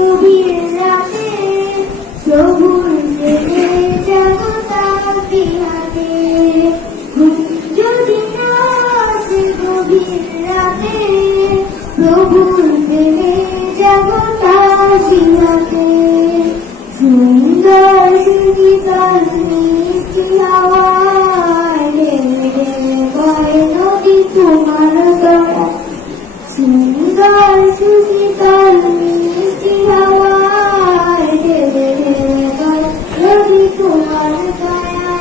গভীর রাতে সবুজ দেবে জনতা বিহারে যদি না আসে গভীর রাতে প্রভুর দেবে সুন্দর শিবিকার মিষ্টি হাওয়ায় রে রে নদী তোমার দয়া